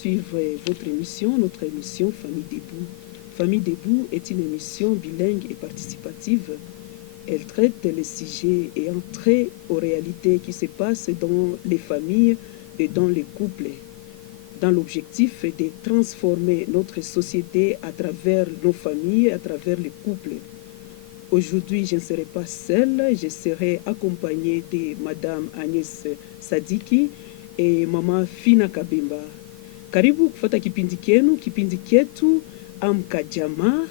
suivre votre émission, notre émission Famille Debout. Famille Debout est une émission bilingue et participative. Elle traite les sujets et trait aux réalités qui se passent dans les familles et dans les couples, dans l'objectif de transformer notre société à travers nos familles, à travers les couples. Aujourd'hui, je ne serai pas seule, je serai accompagnée de Madame Agnès Sadiki et Mama Fina Kabimba. Karibu kufuata kipindi kenu, kipindi ketu Amka Jamaa.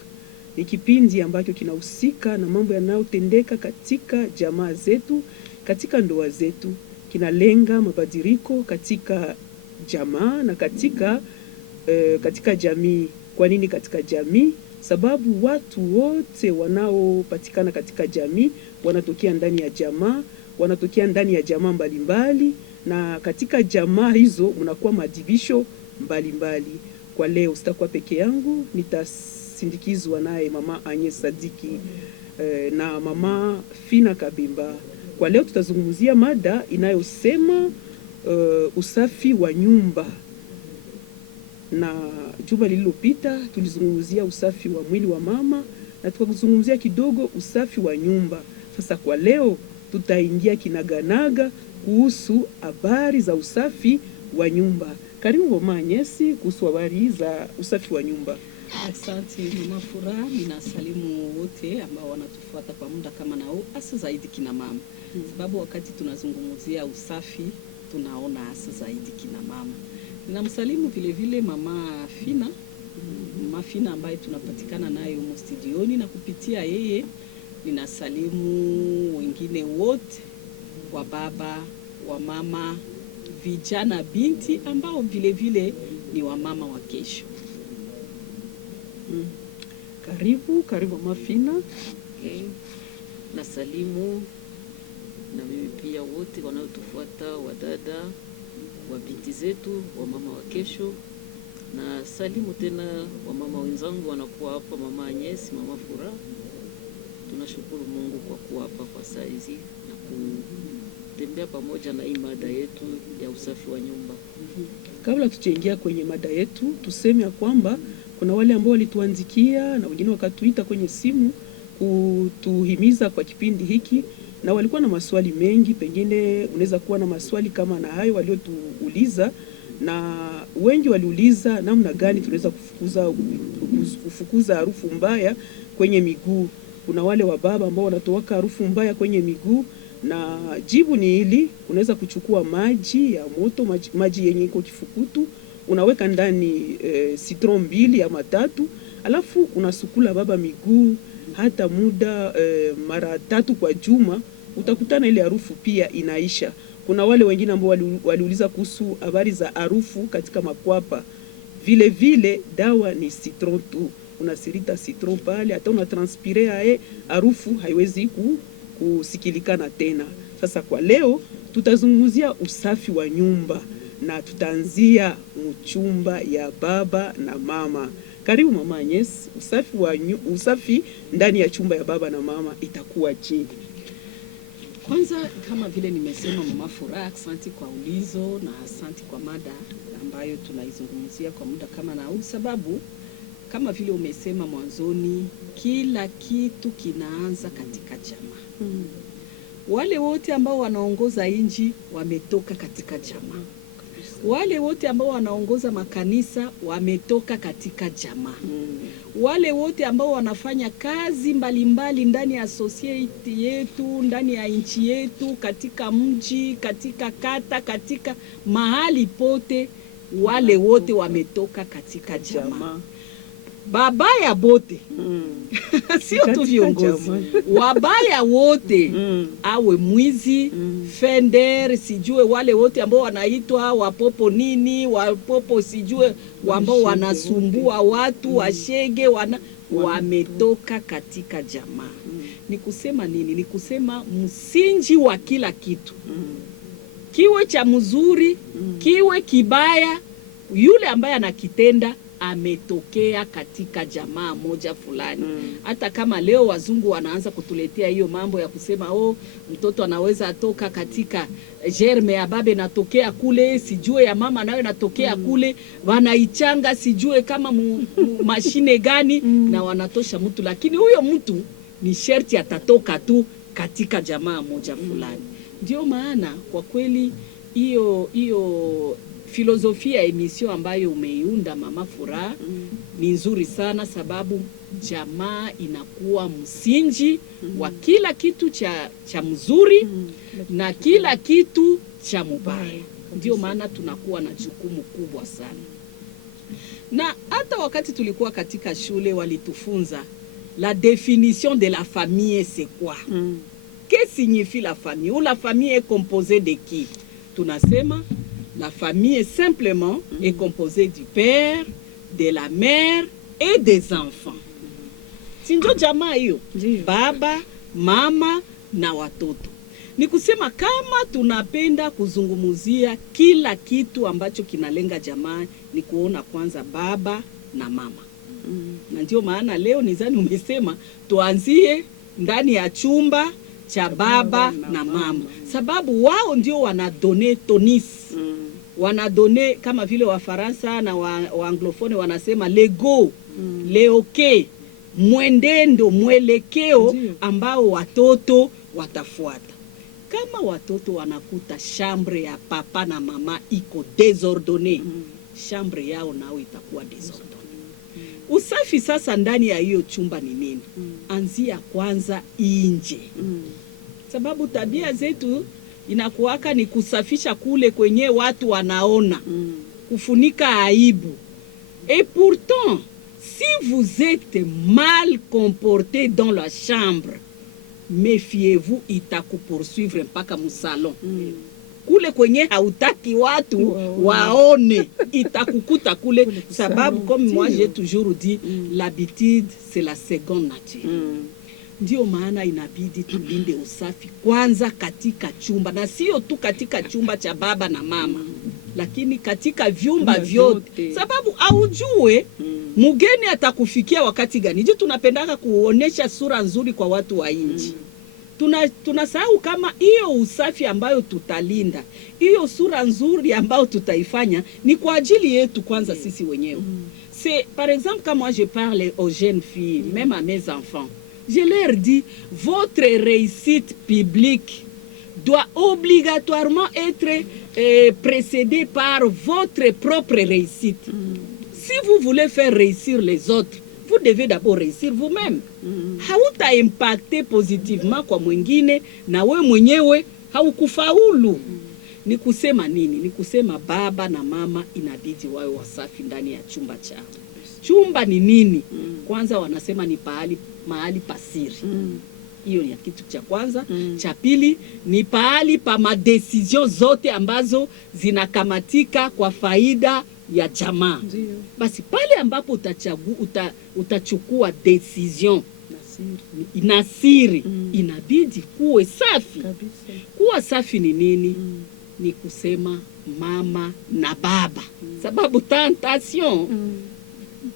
Ni kipindi ambacho kinahusika na mambo yanayotendeka katika jamaa zetu, katika ndoa zetu. Kinalenga mabadiliko katika jamaa na katika jamii. Kwa nini katika jamii? Sababu watu wote wanaopatikana katika jamii wanatokea ndani ya jamaa, wanatokea ndani ya jamaa mbalimbali, na katika jamaa hizo mnakuwa madibisho mbalimbali. Kwa leo sitakuwa peke yangu, nitasindikizwa naye Mama Agnès Sadiki na Mama Fina Kabimba. Kwa leo tutazungumzia mada inayosema usafi wa nyumba. Na juma lililopita tulizungumzia usafi wa mwili wa mama na tukazungumzia kidogo usafi wa nyumba. Sasa kwa leo tutaingia kinaganaga kuhusu habari za usafi wa nyumba. Karibu Mama Agnès kuhusu habari za usafi wa nyumba. Asante Mama Furaha, ninasalimu wote ambao wanatufuata kwa muda kama nao, hasa zaidi kina mama. Sababu wakati tunazungumzia usafi tunaona hasa zaidi kina mama. Ninamsalimu vile vile Mama Fina, Mama Fina ambaye tunapatikana naye humo studioni, na kupitia yeye ninasalimu wengine wote, wa baba, wa mama, vijana, binti ambao vile vile ni wa mama wa kesho. Karibu Mama Fina. Okay. Nasalimu na mimi pia wote wanaotufuata, wadada, wa binti zetu, wa mama wa kesho. Na salimu tena wa mama wenzangu wanakuwa hapa, Mama Agnès, Mama Furaha. Tunashukuru Mungu kwa kuwa hapa kwa saa hizi na kutembea pamoja na hii mada yetu ya usafi wa nyumba. Kabla tujaingia kwenye mada yetu, tuseme ya kwamba kuna wale ambao walituandikia na wengine wakatuita kwenye simu kutuhimiza kwa kipindi hiki, na walikuwa na maswali mengi. Pengine unaweza kuwa na maswali kama na hayo waliotuuliza, na wengi waliuliza namna gani tunaweza kufukuza harufu mbaya kwenye miguu. Kuna wale wa baba ambao wanatoka harufu mbaya kwenye miguu, na jibu ni hili: unaweza kuchukua maji ya moto, maji yenye iko kifukutu, unaweka ndani citron 2 ama 3, alafu unasukula baba miguu hata muda mara 3 kwa juma, utakutana ile harufu pia inaisha. Kuna wale wengine ambao waliuliza kuhusu habari za harufu katika makwapa. Vile vile dawa ni citron tu. Unasirita citron pale, hata unatranspire harufu haiwezi kusikilikana tena. Sasa kwa leo tutazungumzia usafi wa nyumba, na tutaanzia mchumba ya baba na mama. Karibu Mama Agnès, usafi ndani ya chumba ya baba na mama itakuwa je? Kwanza kama vile nimesema Mama Furaha, asante kwa ulizo na asante kwa mada ambayo tunaizungumzia kwa muda kama na huu, sababu kama vile umesema mwanzoni, kila kitu kinaanza katika jamaa. Wale wote ambao wanaongoza inji wametoka katika jamaa. Wale wote ambao wanaongoza makanisa wametoka katika jamaa. Wale wote ambao wanafanya kazi mbalimbali ndani ya society yetu, ndani ya nchi yetu, katika mji, katika kata, katika mahali pote, wale wote wametoka katika jamaa. Babaya bote sio tu viongozi, wabaya wote, awe mwizi, fender, sijue wale wote ambao wanaitwa wapopo nini, wapopo sijue ambao wanasumbua watu, washege, wametoka katika jamaa. Ni kusema nini? Ni kusema msingi wa kila kitu, kiwe cha mzuri, kiwe kibaya, yule ambaye anakitenda ametokea katika jamaa moja fulani. Hata kama leo wazungu wanaanza kutuletea hiyo mambo ya kusema mtoto anaweza atoka katika germe ya baba natokea kule, sijue ya mama nayo natokea kule, wanaichanga sijue kama mashine gani na wanatosha mtu, lakini huyo mtu ni sherti atatoka tu katika jamaa moja fulani. Ndio maana kwa kweli hiyo filosofia ya emission ambayo umeiunda Mama Furaha ni nzuri sana, sababu jamaa inakuwa msingi wa kila kitu cha mzuri na kila kitu cha mubaya. Ndio maana tunakuwa na jukumu kubwa sana. Na hata wakati tulikuwa katika shule walitufunza la définition de la famille c'est quoi? Que signifie la famille? Ou la famille est composée de qui? Tunasema la famille simplement est composée du père, de la mère et des enfants. Sinjo jamaa hiyo, baba, mama na watoto. Ni kusema kama tunapenda kuzungumuzia kila kitu ambacho kinalenga jamaa, ni kuona kwanza baba na mama. Na ndio maana leo nizani umesema tuanzie ndani ya chumba cha baba na mama, sababu wao ndio wanadone tonis, wanadone kama vile Wafaransa na wa anglofone wanasema lego, leoke, mwendendo, mwelekeo ambao watoto watafuata. Kama watoto wanakuta chambre ya papa na mama iko desordonné, chambre yao nao itakuwa desordonné. Usafi sasa ndani ya hiyo chumba ni nini? Anzia kwanza inje. Sababu tabia zetu inakuwaka ni kusafisha kule kwenye watu wanaona, kufunika aibu. Et pourtant, si vous êtes mal comporté dans la chambre, méfiez-vous, itakupoursuivre mpaka musalon. Kule kwenye hautaki watu waone, itakukuta kule, sababu comme moi j'ai toujours dit, l'habitude c'est la seconde nature. Ndio maana inabidi tulinde usafi kwanza katika chumba, na sio tu katika chumba cha baba na mama, lakini katika vyumba vyote, sababu aujue mugeni atakufikia wakati gani. Je, tunapendaka kuonesha sura nzuri kwa watu wa nje. Tunasahau kama hiyo usafi ambayo tutalinda, hiyo sura nzuri ambayo tutaifanya ni kwa ajili yetu kwanza sisi wenyewe. C'est par exemple quand moi je parle aux jeunes filles, même à mes enfants, je leur dis votre réussite publique doit obligatoirement être précédée par votre propre réussite. Si vous voulez faire réussir les autres, vous devez d'abord réussir vous-même. Hauta impacter positivement kwa mwingine na we mwenyewe haukufaulu. Ni kusema nini? Ni kusema baba na mama inabidi wawe wasafi ndani ya chumba chao. Chumba ni nini? Kwanza wanasema ni mahali pasiri. Hiyo ni kitu cha kwanza. Cha pili ni pahali pa madecision zote ambazo zinakamatika kwa faida ya jamaa. Basi pale ambapo utachukua decision na siri, inabidi kuwe safi. Kuwa safi ni nini? Ni kusema mama na baba. Sababu tentation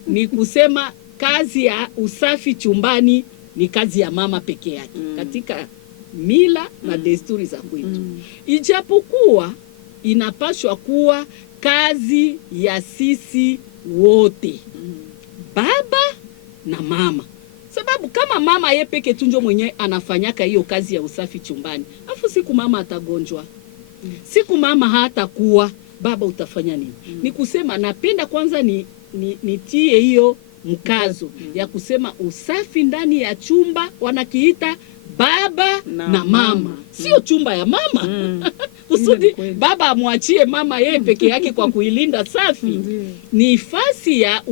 ni kusema kazi ya usafi chumbani ni kazi ya mama peke yake katika mila na desturi za kwetu. Ijapokuwa inapaswa kuwa kazi ya sisi wote, baba na mama. Sababu kama mama yeye peke tunjo mwenye anafanyaka hiyo kazi ya usafi chumbani, afu siku mama atagonjwa, siku mama hatakuwa, baba utafanya nini? Ni kusema napenda kwanza nitie hiyo mkazo ya kusema usafi ndani ya chumba wanakiita baba na mama. Sio chumba ya mama. Kusudi baba amwachie mama yeye peke yake kwa kuilinda safi. Ni fasi ya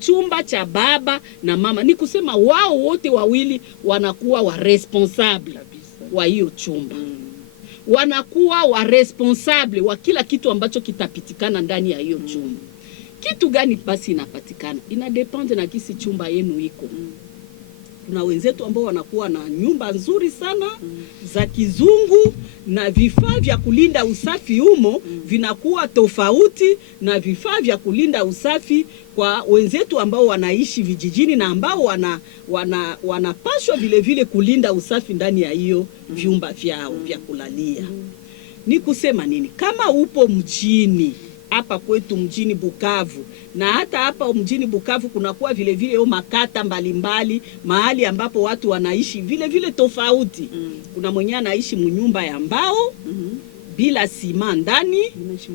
chumba cha baba na mama. Ni kusema wao wote wawili wanakuwa wa responsable wa hiyo chumba. Wanakuwa wa responsable wa kila kitu ambacho kitapitikana ndani ya hiyo chumba. Kitu gani basi inapatikana? Inadepende na kisi chumba yenu iko. kuna wenzetu ambao wanakuwa na nyumba nzuri sana za kizungu na vifaa vya kulinda usafi humo vinakuwa tofauti na vifaa vya kulinda usafi kwa wenzetu ambao wanaishi vijijini na ambao wanapaswa vile vile kulinda usafi ndani ya hiyo vyumba vyao vya kulalia. Ni kusema nini? Kama upo mjini hapa kwetu mjini Bukavu, na hata hapa mjini Bukavu kunakuwa vile vile makata mbalimbali mahali ambapo watu wanaishi vile vile tofauti. Kuna mwenye anaishi mnyumba ya mbao bila sima ndani,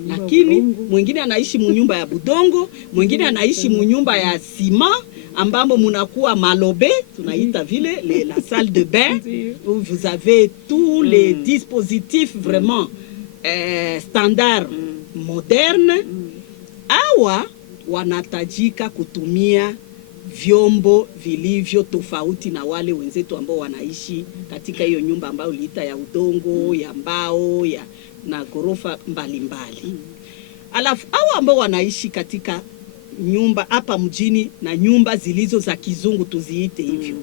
lakini mwingine anaishi mnyumba ya budongo, mwingine anaishi mnyumba ya sima ambamo munakuwa malobe, tunaita vile la salle de bain où vous avez tous les dispositifs vraiment standard moderne. Awa wanatajika kutumia vyombo vilivyo tofauti na wale wenzetu ambao wanaishi katika hiyo nyumba ambayo liita ya udongo, ya mbao, na gorofa mbalimbali. Alafu awa ambao wanaishi katika nyumba hapa mjini na nyumba zilizo za kizungu tuziite hivyo,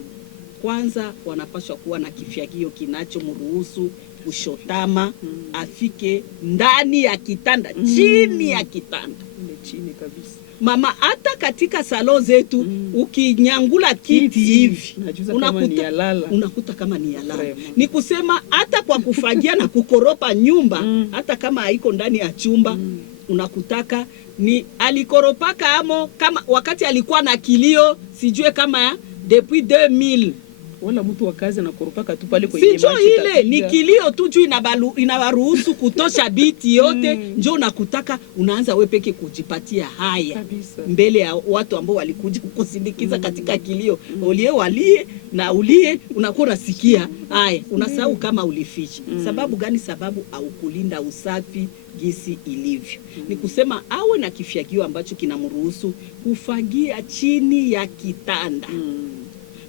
kwanza wanapaswa kuwa na kifyagio kinachomruhusu kushotama afike ndani ya kitanda, chini ya kitanda. Chini kabisa. Mama, hata katika salon zetu ukinyangula kiti hivi unakuta kama ni ya lala. Ni kusema hata kwa kufagia na kukoropa nyumba hata kama haiko ndani ya chumba unakutaka ni alikoropaka amo, kama wakati alikuwa na kilio sijue kama depuis 2000 wala mtu wa kazi anakoropaka tu pale kwenye machi. Sicho ile ni kilio tu juu inawaruhusu kutosha biti yote njoo nakutaka unaanza wewe peke kujipatia haya kabisa mbele ya watu ambao walikuja kukusindikiza katika kilio. Walie na ulie unakuwa unasikia haya, unasahau kama ulificha. Sababu gani? Sababu haukulinda usafi gisi ilivyo. Ni kusema awe na kifyagio ambacho kinamruhusu kufagia chini ya kitanda.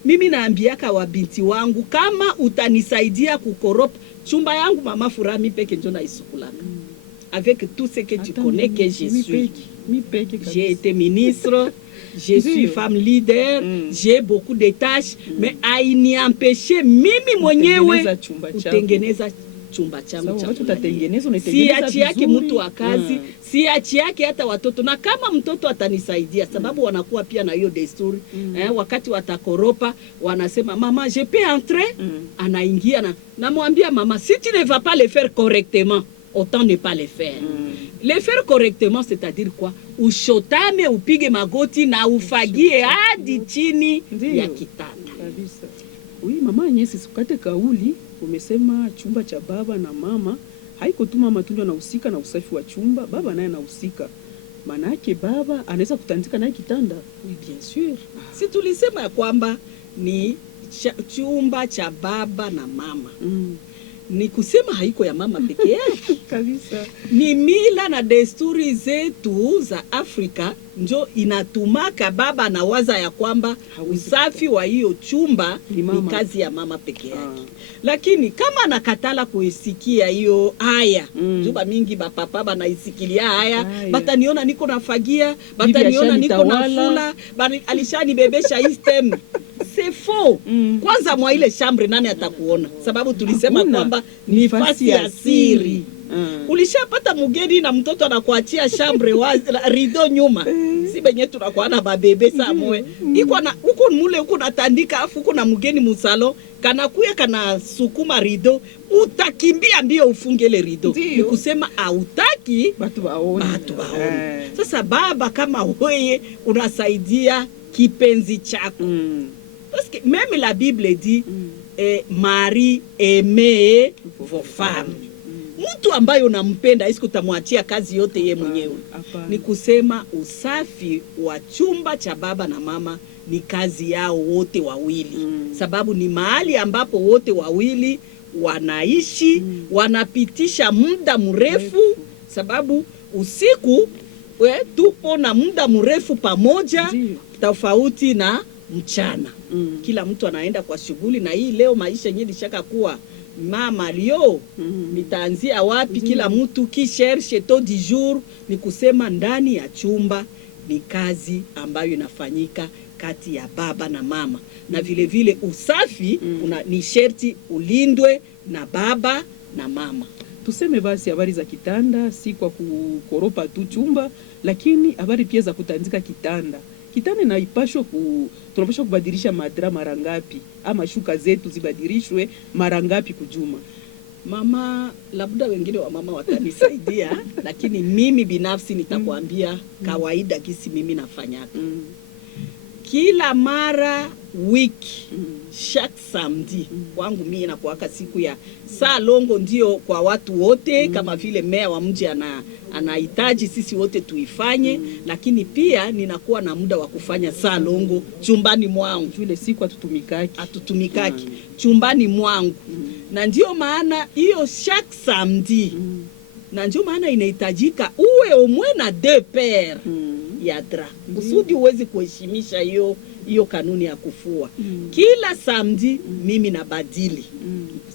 Mimi naambiaka wa binti wangu, kama utanisaidia kukoropa chumba yangu mama Furami peke njo na isukulaka. Avec tout ce que tu connais que je suis. J'ai été ministre, je suis femme leader, j'ai beaucoup de tâches, mais hainiempeshe mimi mwenyewe kutengeneza chumba changu cha tutatengeneza. Si achi yake mtu wa kazi, si achi yake hata watoto. Na kama mtoto atanisaidia, sababu wanakuwa pia na hiyo desturi, wakati watakoropa wanasema mama je peux entrer, anaingia na namwambia mama si tu ne vas pas le faire correctement, autant ne pas le faire. Le faire correctement c'est-à-dire quoi? Ushotame, upige magoti na ufagie hadi chini ya kitanda kabisa. Oui mama Nyesi, sukate kauli umesema chumba cha baba na mama, haiko tu mama tu ndio anahusika na usafi wa chumba, baba naye anahusika. Maana yake baba anaweza kutandika naye kitanda. Oui, bien sûr. Si tulisema kwamba ni chumba cha baba na mama. Ni kusema haiko ya mama peke yake kabisa. Ni mila na desturi zetu za Afrika njo inatumaka baba na waza ya kwamba usafi wa hiyo chumba ni kazi ya mama peke yake. Lakini kama nakatala kuisikia hiyo haya, juba mingi bapapa banaisikilia haya, bataniona niko nafagia, bataniona niko nafula, alishani bebesha istem. C'est faux. Kwanza mwa ile chambre nani atakuona? Sababu tulisema kwamba ni fasi ya siri. Ulishapata mugeni na mtoto anakuachia chambre wazi rido nyuma. Si benye tunakuwa na babebe samwe. Iko na huko mule huko natandika afu huko na mugeni musalo kanakuya kana sukuma rido, utakimbia mbio ufunge ile rido. Ni kusema hautaki watu waone. Sasa baba kama wewe unasaidia kipenzi chako. Parce que même la Bible dit Marie aimez vos femmes. Mtu ambaye unampenda isiko utamwachia kazi yote ye mwenyewe. Ni kusema usafi wa chumba cha baba na mama ni kazi yao wote wawili. Sababu ni mahali ambapo wote wawili wanaishi, wanapitisha muda mrefu. Sababu usiku tupo na muda mrefu pamoja tofauti na mchana. Kila mtu anaenda kwa shughuli, na hii leo maisha yenyewe lishaka kuwa mama leo nitaanzia wapi? Kila mtu ki cherche tout du jour. Ni kusema ndani ya chumba ni kazi ambayo inafanyika kati ya baba na mama, na vile vile usafi ni sherti ulindwe na baba na mama. Tuseme basi habari za kitanda si kwa kukoropa tu chumba, lakini habari pia za kutandika kitanda. Kitanda tunapaswa kubadilisha madra mara ngapi, ama shuka zetu zibadilishwe mara ngapi kujuma? Mama, labda wengine wa mama watanisaidia lakini mimi binafsi nitakwambia kawaida kisi mimi nafanyaka. Kila mara wiki, chaque samedi, wangu mimi nakuwaka siku ya saa longo, ndio kwa watu wote kama vile meya wa mji anahitaji sisi wote tuifanye, lakini pia ninakuwa na muda wa kufanya saa longo chumbani mwangu. Ile siku atutumikaki chumbani mwangu. Na ndio maana hiyo chaque samedi, na ndio maana inahitajika uwe omwe na 2 paires ya dra kusudi uwezi kuheshimisha hiyo kanuni ya kufua. Kila samedi mimi nabadili,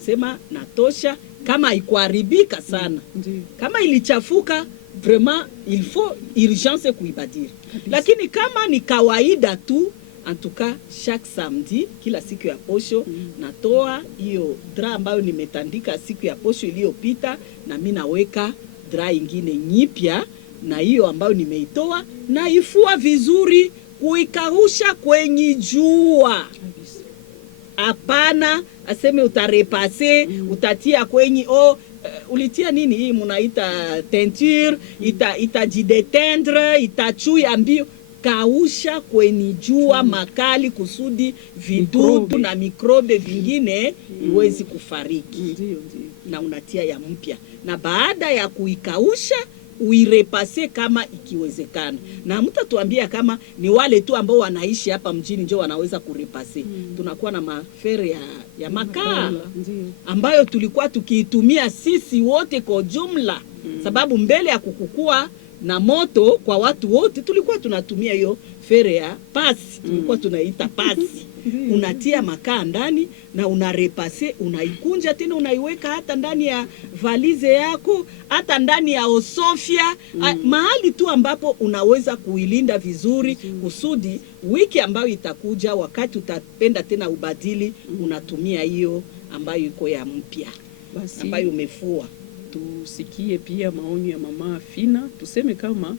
sema natosha. Kama ikuharibika sana, kama ilichafuka, vraiment il faut urgence kuibadili. Lakini kama ni kawaida tu, en tout cas chaque samedi, kila siku ya posho natoa hiyo dra ambayo nimetandika siku ya posho iliyopita, na mimi naweka dra ingine nyipya na hiyo ambayo nimeitoa, na ifua vizuri, kuikausha kwenye jua. Hapana aseme utarepase, utatia kwenye ulitia nini hii munaita teinture, itajidetendre, itachuya mbio. Kausha kwenye jua makali kusudi vidudu na mikrobe vingine iwezi kufariki. Na unatia ya mpya, na baada ya kuikausha uirepase kama ikiwezekana. Na mtatuambia kama ni wale tu ambao wanaishi hapa mjini ndio wanaweza kurepase. Tunakuwa na mafere ya makaa ambayo tulikuwa tukiitumia sisi wote kwa jumla, sababu mbele ya kukukua na moto kwa watu wote tulikuwa tunatumia hiyo fere ya pasi, tulikuwa tunaita pasi. Unatia makaa ndani na unarepase, unaikunja tena unaiweka hata ndani ya valize yako, hata ndani ya osofia, mahali tu ambapo unaweza kuilinda vizuri kusudi wiki ambayo itakuja, wakati utapenda tena ubadili, unatumia hiyo ambayo iko ya mpya ambayo umefua. Tusikie pia maonyo ya mama Fina. Tuseme kama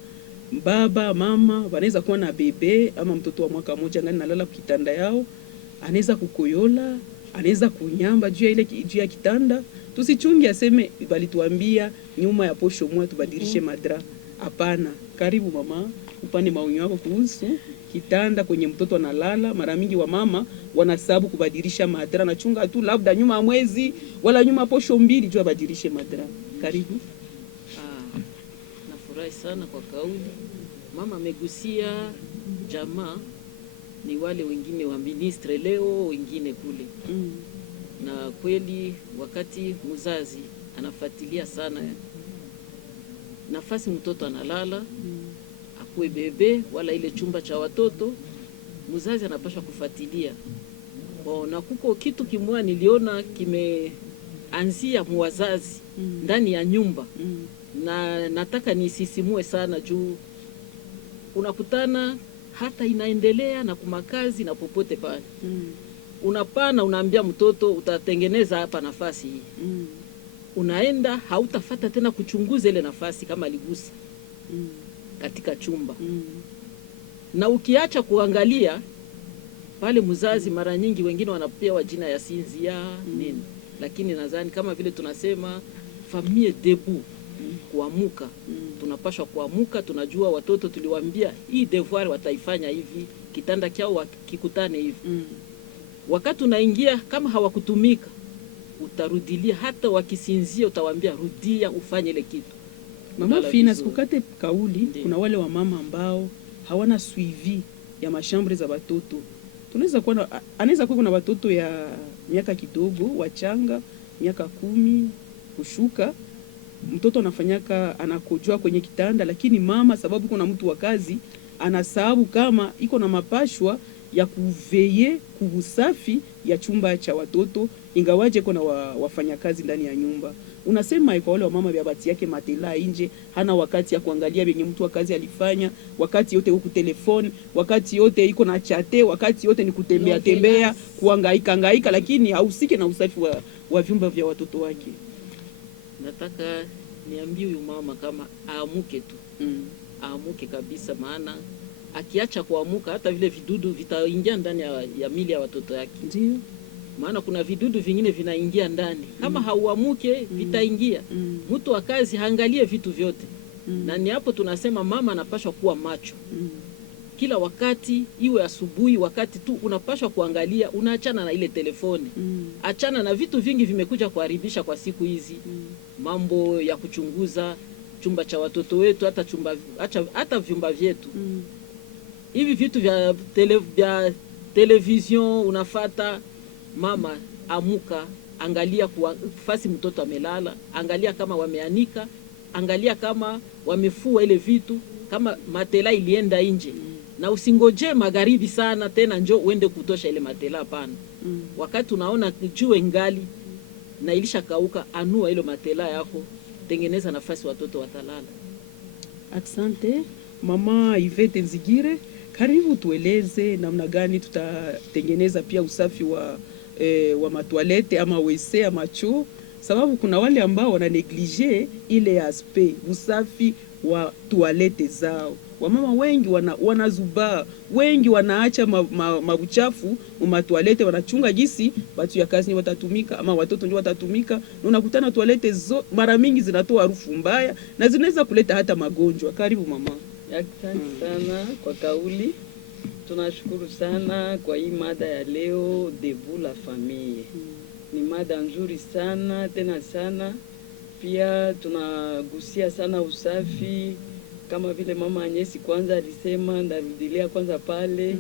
baba mama wanaweza kuwa na bebe ama mtoto wa mwaka moja ngani nalala kitanda yao, anaweza kukoyola, anaweza kunyamba juu ya kitanda. Tusichungi aseme balituambia nyuma ya posho mwa tubadilishe madra. Hapana. Karibu mama, upane maonyo yako kuhusu kitanda kwenye mtoto analala. Mara mingi wa mama wanasabu kubadilisha madra, na chunga tu labda nyuma ya mwezi wala nyuma posho mbili juu abadilishe madra. Karibu. Nafurahi sana kwa kauli mama amegusia. Jamaa ni wale wengine wa ministre leo, wengine kule. Na kweli wakati mzazi anafuatilia sana nafasi mtoto analala, akuwe bebe wala ile chumba cha watoto, mzazi anapaswa kufuatilia. Na kuko kitu kimwa niliona kimeanzia mwazazi ndani ya nyumba, na nataka nisisimue sana juu unakutana hata inaendelea na kumakazi na popote pale. Unapana unaambia mtoto utatengeneza hapa nafasi hii. Unaenda hautafata tena kuchunguza ile nafasi kama aligusa katika chumba. Na ukiacha kuangalia pale mzazi, mara nyingi wengine wanapewa jina ya sinzia nini. Lakini nadhani kama vile tunasema famille debout, kuamuka. Tunapaswa kuamuka, tunajua watoto tuliwaambia hii devoir wataifanya hivi, kitanda kyao kikutane hivi. Wakati unaingia kama hawakutumika, utarudilia, hata wakisinzia utawaambia rudia ufanye ile kitu. Mama Fina, sikukate kauli. Kuna wale wa mama ambao hawana suivi ya mashambre za watoto. Anaweza kuwa kuna watoto ya miaka kidogo, wachanga, miaka 10 kushuka. Mtoto anakojua kwenye kitanda, lakini mama sababu kuna mtu wa kazi anasababu kama iko na mapashwa ya kuveye kuusafi ya chumba cha watoto, ingawaje kuna wafanyakazi ndani ya nyumba. Unasema kwa wale wamama vya bati yake matela nje, hana wakati ya kuangalia venye mtu wa kazi alifanya, wakati yote huku telefoni, wakati yote iko na chate, wakati yote ni kutembea tembea, kuhangaika, lakini hausike na usafi wa vyumba vya watoto wake. Nataka niambie huyu mama kama aamuke tu. Aamuke kabisa, maana akiacha kuamuka hata vile vidudu vitaingia ndani ya mili ya watoto yake. Ndio. Maana kuna vidudu vingine vinaingia ndani. Kama hauamuke vitaingia. Mtu wa kazi haangalie vitu vyote. Na ni hapo tunasema mama anapaswa kuwa macho. Kila wakati, iwe asubuhi, wakati tu unapaswa kuangalia, unaachana na ile telefoni. Achana na vitu vingi vimekuja kuharibisha kwa siku hizi. Mambo ya kuchunguza chumba cha watoto wetu, hata vyumba vyetu. Hivi vitu vya television unafata. Mama amuka, angalia fasi mtoto amelala, angalia kama wameanika, angalia kama wamefua ile vitu, kama matela ilienda nje. Na usingoje magharibi sana tena njoo uende kutosha ile matela, hapana. Wakati unaona jua ngali na ilisha kauka, anua ile matela yako, tengeneza nafasi watoto watalala. Asante Mama Yvette Nzigire, karibu tueleze namna gani tutatengeneza pia usafi wa matoilette ama wese ama choo, sababu kuna wale ambao wana neglige ile aspect usafi wa toilette zao. Wamama wengi wanazuba, wengi wanaacha mabuchafu mu toilette, wanachunga jinsi watu ya kazi ni watatumika ama watoto ndio watatumika, na unakutana toilette mara mingi zinatoa harufu mbaya na zinaweza kuleta hata magonjwa. Karibu mama. Asante sana kwa kauli. Tunashukuru sana kwa hii mada ya leo, Debout la famille. Ni mada nzuri sana tena sana. Pia tunagusia sana usafi kama vile mama Anyesi kwanza alisema, ndarudilia kwanza pale.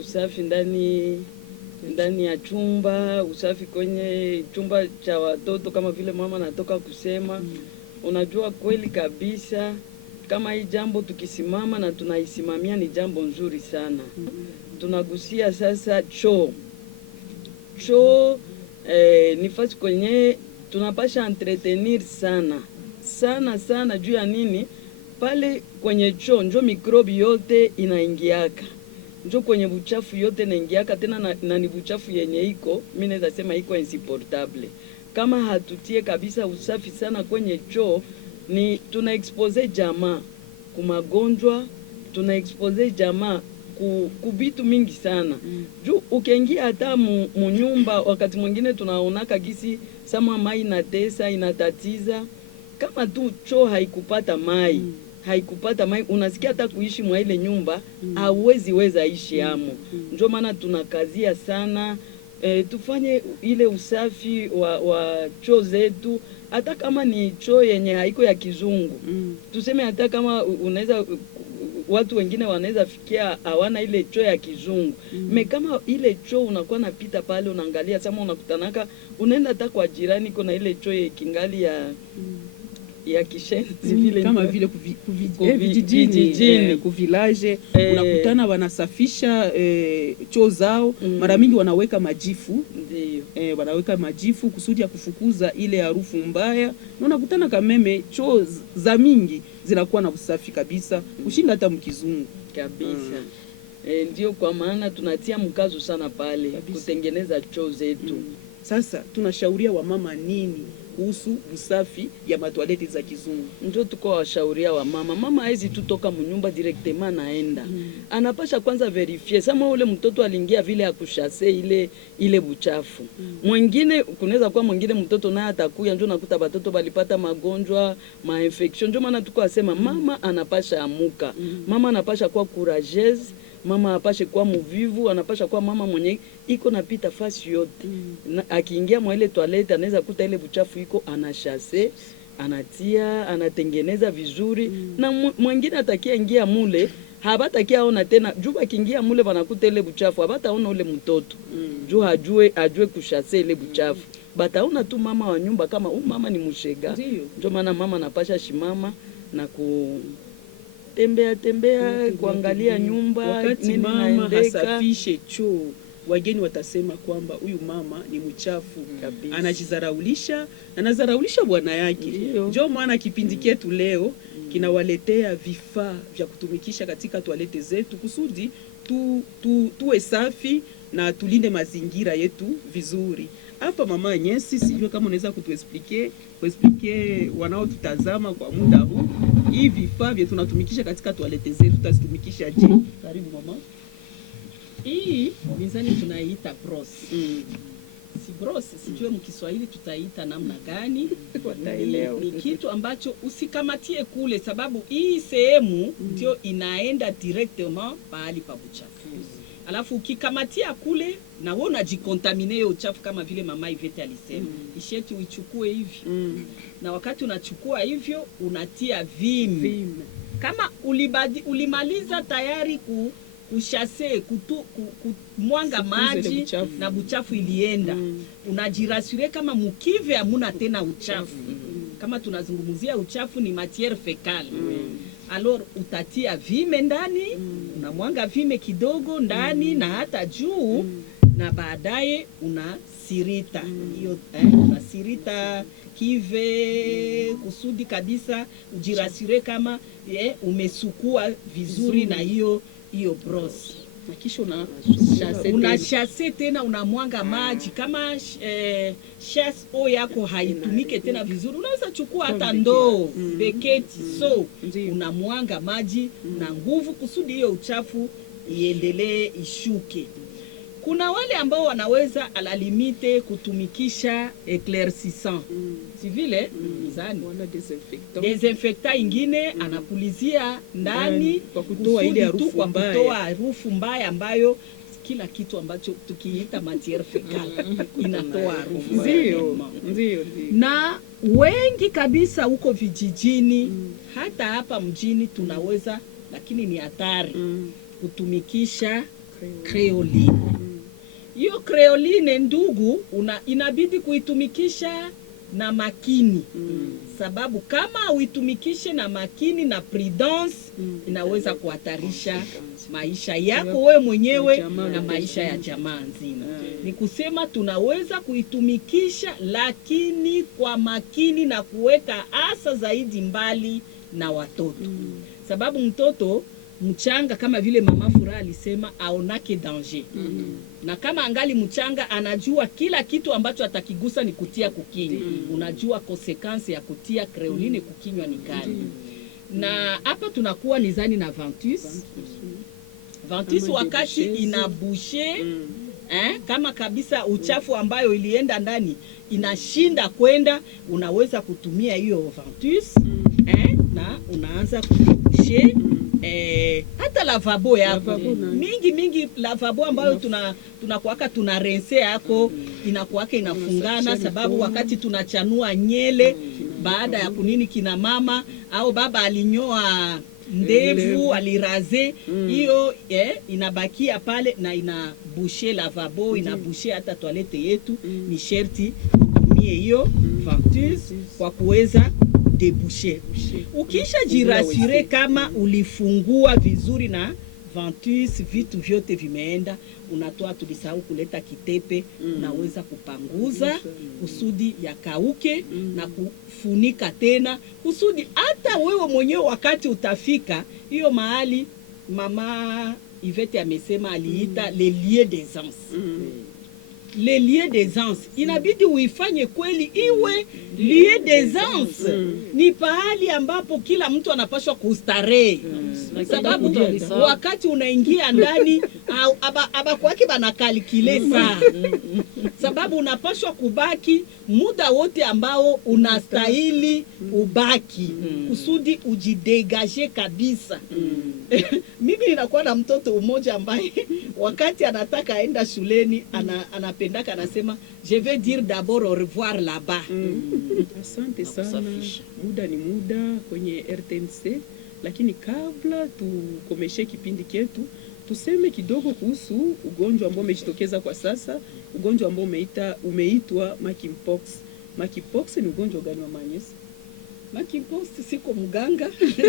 Usafi ndani ya chumba, usafi kwenye chumba cha watoto kama vile mama natoka kusema. Unajua kweli kabisa kama hii jambo tukisimama na tunaisimamia ni jambo nzuri sana. Tunagusia sasa choo. Choo ni fasi kwenye tunapasha entretenir sana juu ya nini? Pale kwenye choo njo mikrobi yote inaingiaka, njo kwenye buchafu yote inaingiaka, tena na ni buchafu yenye iko, mimi naweza sema iko insupportable. Kama hatutie kabisa usafi sana kwenye choo, ni tuna expose jamaa ku magonjwa, tuna expose jamaa ku vitu mingi sana. Juu ukiingia hata mu nyumba, wakati mwingine tunaonaka gisi sama mai inatesa, inatatiza. Kama tu choo haikupata mai, unasikia hata kuishi mwa ile nyumba hauwezi weza ishi amo. Ndio maana tunakazia sana tufanye ile usafi wa choo zetu, hata kama ni choo yenye haiko ya kizungu. Tuseme hata kama unaweza watu wengine wanaweza fikia hawana ile choo ya kizungu. Kama ile choo unakuwa napita pale unaangalia, sama unakutanaka unaenda hata kwa jirani kuna ile choo kingali ya kishenzi vile kama vile vijijini kuvilaje, unakutana wanasafisha choo zao. Mara mingi wanaweka majifu, ndio wanaweka majifu kusudi ya kufukuza ile harufu mbaya, na unakutana kameme choo za mingi zinakuwa na usafi kabisa kushinda hata mkizungu kabisa. Ndio kwa maana tunatia mkazo sana pale kutengeneza choo zetu. Sasa tunashauria wamama nini kuhusu usafi ya matoilette za kizungu? Ndio tuko washauria wa mama hizi tutoka mnyumba directement naenda. Anapasha kwanza verifie sama ule mtoto aliingia vile ya kushase ile buchafu. Mwingine kunaweza kuwa mwingine mtoto naye atakuya, ndio nakuta watoto balipata magonjwa, infection. Ndio maana tuko asema mama anapasha amuka. Mama anapasha kuwa courageuse. Mama apashe kwa muvivu, anapasha kwa mama mwenye iko napita fasi yote. Akiingia mwa ile toilette anaweza kuta ile buchafu iko anashase, anatia, anatengeneza vizuri. Na mwingine atakia ingia mule, habatakia ona tena. Juu akiingia mule banakuta ile buchafu, habataona ule mtoto. Juu ajue kushase ile buchafu. Bataona tu mama wa nyumba kama mama ni mshega. Ndio maana mama anapasha shimama na tembea kuangalia nyumba wakati nini mama naendeka. hasafishe choo, wageni watasema kwamba huyu mama ni mchafu, Kabisa. anajizaraulisha na anazaraulisha bwana yake. Ndiyo. Ndio maana kipindi chetu leo kinawaletea vifaa vya kutumikisha katika toalete zetu kusudi tuwe safi na tulinde mazingira yetu vizuri. Hapa mama Nyesi, sijui kama unaweza kuexplique wanaotutazama kwa muda huu, hii vifaa vya tunatumikisha katika toalete zetu tutazitumikisha je? Karibu mama. Hii mizani tunaiita bros. Si bros, sijue mkiswahili tutaita namna gani. Wataelewa. Ni kitu ambacho usikamatie kule, sababu hii sehemu ndio inaenda directement pahali pa uchafu. Alafu ukikamatia kule na wewe unajikontamine hiyo uchafu, kama vile mama Ivete alisema. Isheti uichukue hivi. Na wakati unachukua hivyo unatia vime. Kama ulimaliza tayari kushase kumwanga maji na buchafu ilienda, unajirasure kama mukive hamuna tena uchafu. Kama tunazungumzia uchafu ni matière fécale. Alors utatia vime ndani, unamwanga vime kidogo ndani na hata juu, na baadaye unasirita hiyo unasirita kive kusudi kabisa ujirasire kama umesukua vizuri na hiyo bros. Na kisha unashase tena unamwanga maji. Kama chasse o yako haitumike tena vizuri, unaweza chukua hata ndoo beketi, so unamwanga maji na nguvu kusudi hiyo uchafu iendelee ishuke. Kuna wale ambao wanaweza ala limite kutumikisha eclaircissant. Si vile mizani wala desinfectant ingine anapulizia ndani kwa kutoa ile harufu mbaya ambayo kila kitu ambacho tukiita matière fécale inatoa harufu. Ndio. Na wengi kabisa huko vijijini, hata hapa mjini tunaweza, lakini ni hatari kutumikisha creoline. Hiyo creoline ndugu, inabidi kuitumikisha na makini. Sababu kama uitumikishe na makini na prudence, inaweza kuhatarisha maisha yako wewe mwenyewe na maisha ya jamaa nzima. Ni kusema tunaweza kuitumikisha lakini kwa makini na kuweka hasa zaidi mbali na watoto. Sababu mtoto mchanga kama vile mama Furaha alisema aonake danger. Na kama angali mchanga anajua kila kitu ambacho atakigusa ni kutia kukinywa. Unajua consequence ya kutia creoline kukinywa ni gani. Na hapa tunakuwa nizani na ventus wakati inabushe kama kabisa uchafu ambayo ilienda ndani inashinda kwenda, unaweza kutumia hiyo ventus na unaanza kubushe hata lavabo yako. Mingi lavabo ambayo tunakuwaka tunarense yako inakuwaka inafungana, sababu wakati tunachanua nyele baada ya kunini kina mama au baba alinyoa ndevu aliraze hiyo inabakia pale na inabushe lavabo, inabushe hata toilette yetu. Ni sherti utumie hiyo ventus kwa kuweza debushe. Ukisha jirasire kama ulifungua vizuri na ventus, vitu vyote vimeenda, unatoa, tulisahau kuleta kitepe, unaweza kupanguza kusudi ya kauke na kufunika tena kusudi hata wewe mwenyewe wakati utafika hiyo mahali mama Ivete amesema aliita le lieu d'aisance. Le lieu d'aisance inabidi uifanye kweli iwe lieu d'aisance. Ni pahali ambapo kila mtu anapaswa kustarehe. Sababu wakati unaingia ndani abakwake banakalikile saa. Sababu unapaswa kubaki muda wote ambao unastahili ubaki kusudi ujidegaje kabisa. Mimi ninakuwa na mtoto mmoja ambaye wakati anataka aenda shuleni anapendaka anasema je vais dire d'abord au revoir là-bas. Asante sana. Muda ni muda kwenye RTNC, lakini kabla tukomeshe kipindi chetu tuseme kidogo kuhusu ugonjwa ambao umejitokeza kwa sasa, ugonjwa ambao umeitwa monkeypox. Monkeypox ni ugonjwa gani wa Manyesi? Makimpost siko mganga,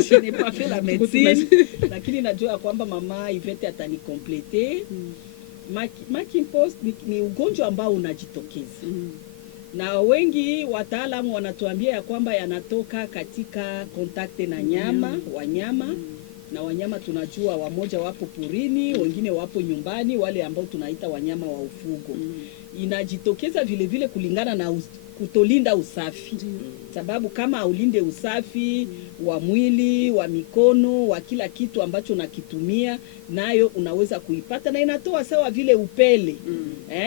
je n'ai pas fait la médecine, lakini najua kwamba mama Ivete atanikomplete. Makimpost ni ugonjwa ambao unajitokeza. Na wengi wataalamu wanatuambia ya kwamba yanatoka katika kontakte na wanyama. Na wanyama tunajua wamoja wapo porini, wengine wapo nyumbani, wale ambao tunaita wanyama wa ufugo. Inajitokeza vile vile kulingana na kutolinda usafi. Sababu kama haulinde usafi wa mwili, wa mikono, wa kila kitu ambacho unakitumia, nayo unaweza kuipata, na inatoa sawa vile upele.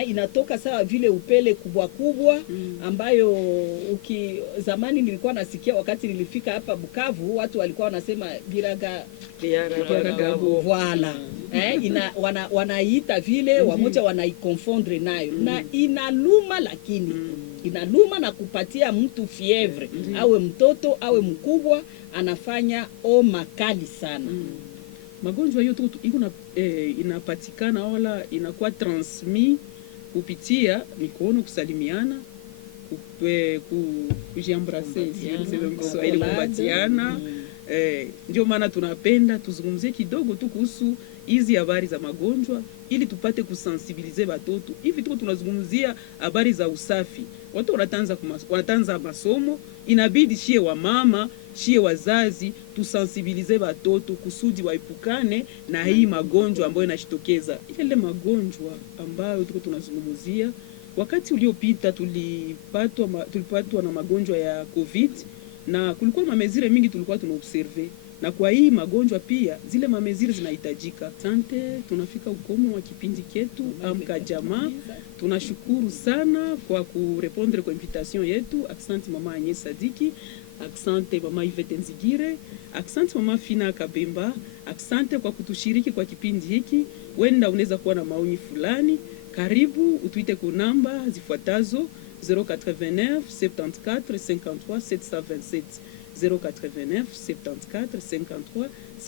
Inatoka sawa vile upele kubwa kubwa ambayo zamani nilikuwa nasikia wakati nilifika hapa Bukavu, watu walikuwa wanasema biraga voila. Wanaita vile, wamoja wanaikonfondre nayo. Na inaluma, lakini inaluma na kupatia mtu fievre. Awe mtoto, awe mkubwa, anafanya homa kali sana. Magonjwa hiyo tu inapatikana wala inakuwa transmis kupitia mikono, kusalimiana, kujiambrase, ili kumbatiana. Ndio maana tunapenda tuzungumzie kidogo tu kuhusu hizi habari za magonjwa ili tupate kusensibilize watoto. Hivi tuko tunazungumzia habari za usafi. Watu wanatanza masomo, inabidi shie wa mama, shie wazazi tusensibilize watoto kusudi waepukane na hii magonjwa ambayo inashitokeza. Ile magonjwa ambayo tuko tunazungumzia, wakati uliopita tulipatwa na magonjwa ya COVID, na kulikuwa mamezire mingi tulikuwa tunaobserve, na kwa hii magonjwa pia zile mamezire zinahitajika. Asante, tunafika ukomo wa kipindi ketu Amka Jamaa. Tunashukuru sana kwa kurepondre kwa invitation yetu. Asante mama Agnes Sadiki, asante mama Ivete Nzigire, asante mama Fina Kabemba, asante kwa kutushiriki kwa kipindi hiki. Wenda unaweza kuwa na maoni fulani, karibu utuite kwa namba zifuatazo 089 74 53 727, 089 74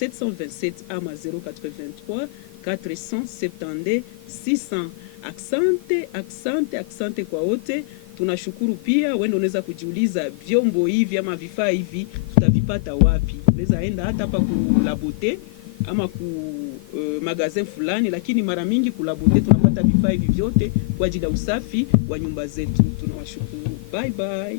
53 727 ama 083 472 600. Asante kwa wote. Tunashukuru pia. Wewe unaweza kujiuliza vyombo hivi ama vifaa hivi tutavipata wapi? Unaweza enda hata hapa ku Labote ama ku magazin fulani, lakini mara mingi ku Labote tunapata vifaa hivi vyote kwa ajili ya usafi wa nyumba zetu. Tunawashukuru. Bye bye.